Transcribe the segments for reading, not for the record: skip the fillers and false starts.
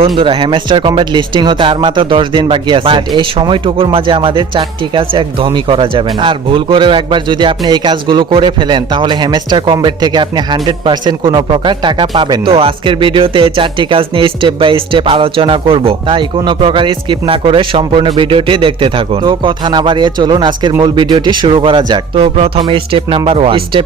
বন্ধুরা hamster combat listing হতে আর মাত্র 10 দিন বাকি আছে, বাট এই সময়টুকুর মাঝে আমাদের 4টি কাজ একদমই করা যাবে না। আর ভুল করেও একবার যদি আপনি এই কাজগুলো করে ফেলেন তাহলে হ্যামস্টার কম্ব্যাট থেকে আপনি 100% কোনো প্রকার টাকা পাবেন না। তো আজকের ভিডিওতে এই 4টি কাজ নিয়ে স্টেপ বাই স্টেপ আলোচনা করব, তাই কোনো প্রকার স্কিপ না করে সম্পূর্ণ ভিডিওটি দেখতে থাকুন। তো কথা না বাড়িয়ে চলুন আজকের মূল ভিডিওটি শুরু করা যাক। তো প্রথমে স্টেপ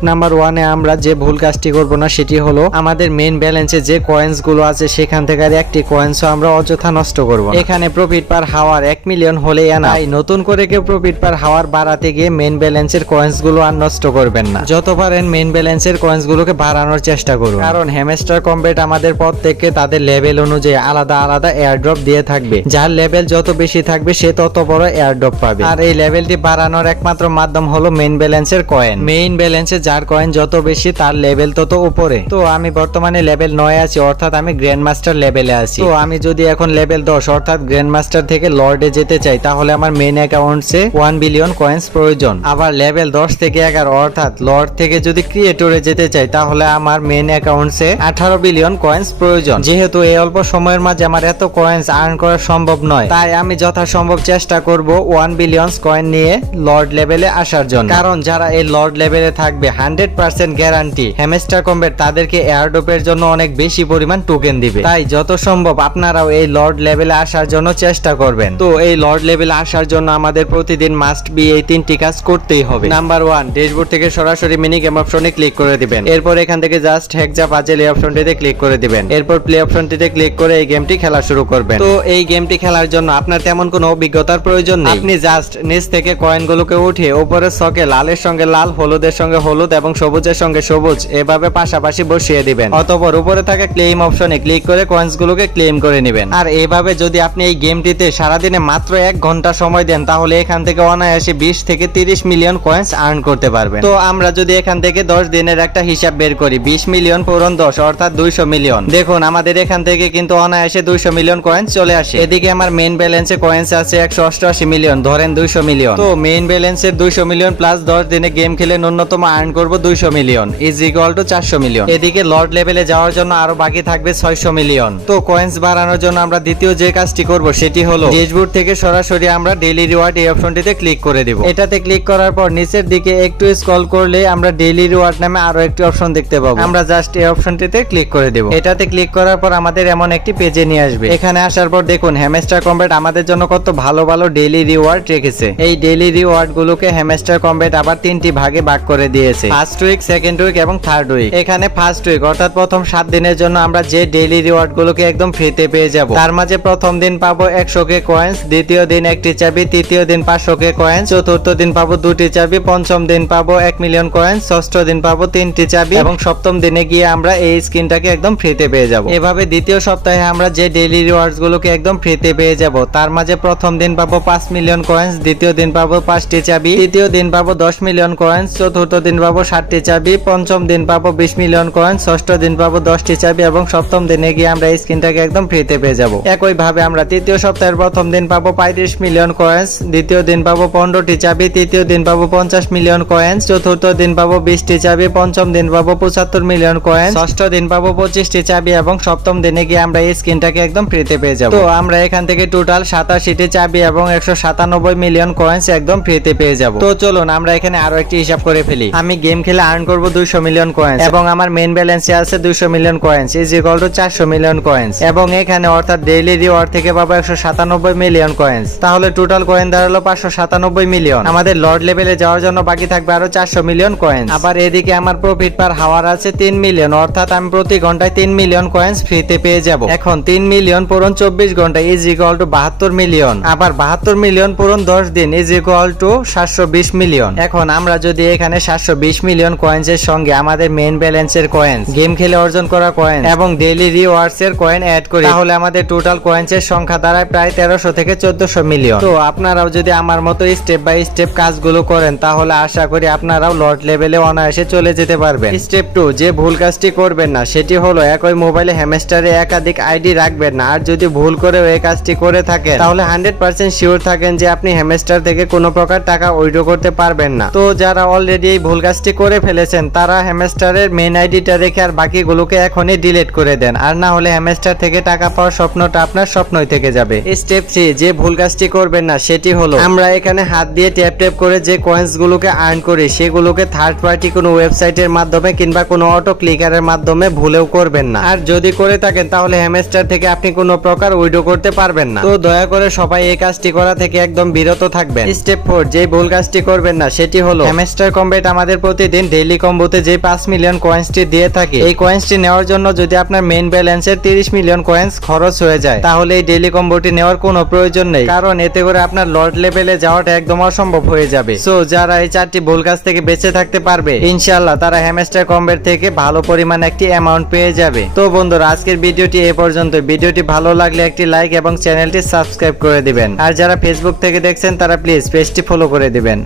নাম্বার 1 এ আমরা যে ভুল কাজটি করব না সেটি হলো আমাদের মেইন ব্যালেন্সে যে কয়েন্স গুলো আছে সেখান থেকে একটি কয়েন্সও আমরা অযথা নষ্ট করব। এখানে প্রফিট পার হাওয়ার 1 মিলিয়ন হলেই না, তাই নতুন করে কেউ প্রফিট পার হাওয়ার বাড়াতে গিয়ে মেইন ব্যালেন্সের কয়েন্স গুলো আর নষ্ট করবেন না। যত পারেন মেইন ব্যালেন্সের কয়েন্স গুলোকে বাড়ানোর চেষ্টা করুন, কারণ হ্যামস্টার কম্ব্যাট আমাদের প্রত্যেককে তাদের লেভেল অনুযায়ী আলাদা আলাদা এয়ারড্রপ দিয়ে থাকবে। যার লেভেল যত বেশি থাকবে সে তত বড় এয়ারড্রপ পাবে। আর এই লেভেলটি বাড়ানোর একমাত্র মাধ্যম হলো মেইন ব্যালেন্সের কয়েন। মেইন ব্যালেন্সে যার কয়েন যত বেশি তার লেভেল তত উপরে। তো আমি বর্তমানে লেভেল 9 আছি, অর্থাৎ আমি গ্র্যান্ড মাস্টার লেভেলে আছি। তো আমি যদি এখন লেভেল 10 অর্থাৎ গ্র্যান্ড মাস্টার থেকে লর্ডে যেতে চাই তাহলে আমার মেইন অ্যাকাউন্টসে 1 বিলিয়ন কয়েন্স প্রয়োজন। আবার লেভেল 10 থেকে 11 অর্থাৎ লর্ড থেকে যদি ক্রিয়েটরে যেতে চাই তাহলে আমার মেইন অ্যাকাউন্টসে 18 বিলিয়ন কয়েন্স প্রয়োজন। যেহেতু এই অল্প সময়ের মাঝে আমার এত কয়েন্স আর্ন করা সম্ভব নয়, তাই আমি যথাসম্ভব চেষ্টা করব 1 বিলিয়ন কয়েন নিয়ে লর্ড লেভেলে আসার জন্য। কারণ যারা এই লর্ড লেভেলে থাকবে 100% গ্যারান্টি হ্যামস্টার কম্ব্যাট তাদেরকে এয়ারড্রপের জন্য অনেক বেশি পরিমাণ টোকেন দিবে। তাই যত সম্ভব আপনারাও এই লর্ড লেভেলে আসার জন্য চেষ্টা করবেন। তো এই লর্ড লেভেলে আসার জন্য আমাদের প্রতিদিন মাস্ট বি এই 3টি কাজ করতেই হবে। নাম্বার 1, ড্যাশবোর্ড থেকে সরাসরি মিনি গেম অপশনে ক্লিক করে দিবেন। এরপর এখান থেকে জাস্ট হেক্সা পাজেল এই অপশনটিতে ক্লিক করে দিবেন। এরপর প্লে অপশনটিতে ক্লিক করে এই গেমটি খেলা শুরু করবেন। তো এই গেমটি খেলার জন্য আপনার তেমন কোনো অভিজ্ঞতার প্রয়োজন নেই। আপনি জাস্ট নিচ থেকে কয়েনগুলোকে উঠিয়ে উপরের ছকে লালের সঙ্গে লাল, হলুদের সঙ্গে হলুদ এবং সবুজের সঙ্গে সবুজ এভাবে পাশাপাশি বসিয়ে দিবেন। অতঃপর উপরে থাকা ক্লেম অপশনে ক্লিক করে কয়েন্সগুলোকে ক্লেম করে নেবেন। আর এইভাবে যদি আপনি এই গেমটিতে সারাদিনে মাত্র 1 ঘন্টা সময় দেন তাহলে এখান থেকে অনায়াসে 20 থেকে 30 মিলিয়ন কয়েন্স আর্ন করতে পারবেন। তো আমরা যদি এখান থেকে 10 দিনের একটা হিসাব বের করি, 20 মিলিয়ন পূরণ 10 অর্থাৎ 200 মিলিয়ন। দেখুন আমাদের এখান থেকে কিন্তু অনায়াসে 200 মিলিয়ন কয়েন্স চলে আসে। এদিকে আমার মেইন ব্যালেন্সে কয়েন্স আছে 188 মিলিয়ন, ধরেন 200 মিলিয়ন। তো মেইন ব্যালেন্সের 200 মিলিয়ন প্লাস 10 দিনে গেম খেলে ন্যূনতম আর্ন করব 200 million is equal to 400 million. এদিকে লর্ড লেভেলে যাওয়ার জন্য আরো বাকি থাকবে 600 মিলিয়ন। তো কয়েন্স বাড়ানোর জন্য আমরা দ্বিতীয় যে কাজটি করব সেটি হলো ড্যাশবোর্ড থেকে সরাসরি আমরা ডেইলি রিওয়ার্ড এই অপশনটিতে ক্লিক করে দেব। এটাতে ক্লিক করার পর নিচের দিকে একটু স্ক্রল করলে আমরা ডেইলি রিওয়ার্ড নামে আরো একটি অপশন দেখতে পাবো। আমরা জাস্ট এই অপশনটিতে ক্লিক করে দেব। এটাতে ক্লিক করার পর আমাদের এমন একটি পেজে নিয়ে আসবে। এখানে আসার পর দেখুন হ্যামস্টার কম্ব্যাট আমাদের জন্য কত ভালো ভালো ডেইলি রিওয়ার্ড রেখেছে। এই ডেইলি রিওয়ার্ড গুলোকে হ্যামস্টার কম্ব্যাট আবার 3টি ভাগে ভাগ করে দিয়েছে, ফার্স্ট উইক, সেকেন্ড উইক এবং থার্ড উইক। এখানে ফার্স্ট উইক অর্থাৎ প্রথম 7 দিনের জন্য আমরা যে ডেইলি রিওয়ার্ড গুলোকে একদম ফ্রিতে পেয়ে যাব। তার মাঝে প্রথম দিন পাবো 100k কয়েন্স, দ্বিতীয় দিন 1টি চাবি, তৃতীয় দিন 500k কয়েন্স, চতুর্থ দিন পাবো 2টি চাবি, পঞ্চম দিন পাবো 1 মিলিয়ন কয়েন্স, ষষ্ঠ দিন পাবো 3টি চাবি এবং সপ্তম দিনে গিয়ে আমরা এই স্কিনটাকে একদম ফ্রিতে পেয়ে যাব। এভাবে দ্বিতীয় সপ্তাহে আমরা যে ডেইলি রিওয়ার্ডস গুলোকে একদম ফ্রিতে পেয়ে যাব। তার মাঝে প্রথম দিন পাবো 5 মিলিয়ন কয়েন্স, দ্বিতীয় দিন পাবো 5টি চাবি, তৃতীয় দিন পাবো 10 মিলিয়ন কয়েন্স, চতুর্থ দিন পাবো 7টি চাবি, পঞ্চম দিন পাবো 20 মিলিয়ন কয়েন্স, ষষ্ঠ দিন পাবো 10টি চাবি এবং সপ্তম দিনে গিয়ে আমরা এই স্কিনটাকে একদম ফ্রিতে পেয়ে যাব। একই ভাবে আমরা তৃতীয় সপ্তাহের প্রথম দিন পাবো 35 মিলিয়ন কয়েন্স, দ্বিতীয় দিন পাবো 15টি চাবি, তৃতীয় দিন পাবো 50 মিলিয়ন কয়েন্স, চতুর্থ দিন পাবো 20টি চাবি, পঞ্চম দিন পাবো 75 মিলিয়ন কয়েন্স, ষষ্ঠ দিন পাবো 25টি চাবি এবং সপ্তম দিনে গিয়ে আমরা এই স্কিনটাকে একদম ফ্রিতে পেয়ে যাব। তো আমরা এখান থেকে টোটাল 87টি চাবি এবং 197 মিলিয়ন কয়েন্স একদম ফ্রিতে পেয়ে যাব। তো চলুন আমরা এখানে আরো একটি হিসাব করে ফেলি। আমি গেম খেলে আর্ন করব 200 মিলিয়ন কয়েন্স এবং আমার মেইন ব্যালেন্সে আছে 200 million coins is equal to 400 million coins এবং এখানে অর্থাৎ ডেইলি রিওয়ার্ড থেকে পাবো 197 মিলিয়ন কয়েন্স। তাহলে টোটাল কয়েন দাঁড়ালো 597 মিলিয়ন। আমাদের লর্ড লেভেলে যাওয়ার জন্য বাকি থাকবে আরো 400 মিলিয়ন কয়েন্স। আবার এদিকে আমার প্রফিট পার হাওয়ার আছে 3 মিলিয়ন, অর্থাৎ আমি প্রতি ঘন্টায় 3 মিলিয়ন কয়েন্স ফ্রিতে পেয়ে যাব। এখন 3 মিলিয়ন পূরণ 24 ঘন্টা ইজ ইকুয়াল টু 72 মিলিয়ন। আবার 72 মিলিয়ন পূরণ 10 দিন ইজ ইকুয়াল টু 720 মিলিয়ন। এখন আমরা যদি এখানে 720 মিলিয়ন কয়েন্স এর সঙ্গে আমাদের মেইন ব্যালেন্সের কয়েন্স, গেম খেলে অর্জন করা কয়েন এবং ডেইলি রিওয়ার্ডস এর কয়েন অ্যাড করি তাহলে আমাদের টোটাল কয়েন্স এর সংখ্যা দাঁড়ায় প্রায় 1300 থেকে 1400 মিলিয়ন। তো আপনারাও যদি আমার মতো স্টেপ বাই স্টেপ কাজগুলো করেন তাহলে আশা করি আপনারাও লর্ড লেভেলে অনায়াসে চলে যেতে পারবেন। স্টেপ 2, যে ভুল কাজটি করবেন না সেটি হলো একই মোবাইলে হ্যামস্টারে একাধিক আইডি রাখবেন না। আর যদি ভুল করে এই কাজটি করে থাকেন তাহলে 100% শিওর থাকেন যে আপনি হ্যামস্টার থেকে কোনো প্রকার টাকা উইথড্র করতে পারবেন না। তো যারা অলরেডি এই ভুল কাজটি করে ফেলেছেন তারা হ্যামস্টারের মেইন আইডিটা রেখে আর বাকিগুলোকে এখনই ডিলিট করে দেন, আর না হলে হ্যামস্টার থেকে টাকা পাওয়ার স্বপ্নটা আপনার স্বপ্নই থেকে যাবে। স্টেপ 3, যে ভুল কাজটি করবেন না সেটি হলো আমরা এখানে হাত দিয়ে ট্যাপ ট্যাপ করে যে কয়েন্স গুলোকে আর্ন করি সেগুলোকে থার্ড পার্টি কোনো ওয়েবসাইটের মাধ্যমে কিংবা কোনো অটো ক্লিকারের মাধ্যমে ভুলেও করবেন না। আর যদি করে থাকেন তাহলে হ্যামস্টার থেকে আপনি কোনো প্রকার উইড্রো করতে পারবেন না। তো দয়া করে সবাই এই কাজটি করা থেকে একদম বিরত থাকবেন। স্টেপ 4, যে ভুল কাজটি করবেন না সেটি হলো হ্যামস্টার কম্বেট আমাদের প্রতিদিন ডেইলি কম্বোতে যে 5 মিলিয়ন কয়েন্সটি দিয়ে থাকে, এই কয়েন্সটি নেওয়ার জন্য যদি আপনার মেইন ব্যালেন্সের 30 মিলিয়ন কয়েন্স খরচ হয়ে যায় তাহলে এই ডেইলি কম্বোটি নেওয়ার কোনো প্রয়োজন নেই, কারণ এতে করে আপনার লর্ড লেভেলে যাওয়াটা একদম অসম্ভব হয়ে যাবে। সো যারা এই 4টি ভুল কাজ থেকে বেঁচে থাকতে পারবে ইনশাআল্লাহ তারা হ্যামস্টার কম্বেট থেকে ভালো পরিমাণ একটি অ্যামাউন্ট পেয়ে যাবে। তো বন্ধুরা আজকের ভিডিওটি এই পর্যন্ত। ভিডিওটি ভালো লাগলে একটি লাইক এবং চ্যানেলটি সাবস্ক্রাইব করে দিবেন। আর যারা ফেসবুক থেকে দেখছেন তারা প্লিজ পেজটি ফলো করে দিবেন।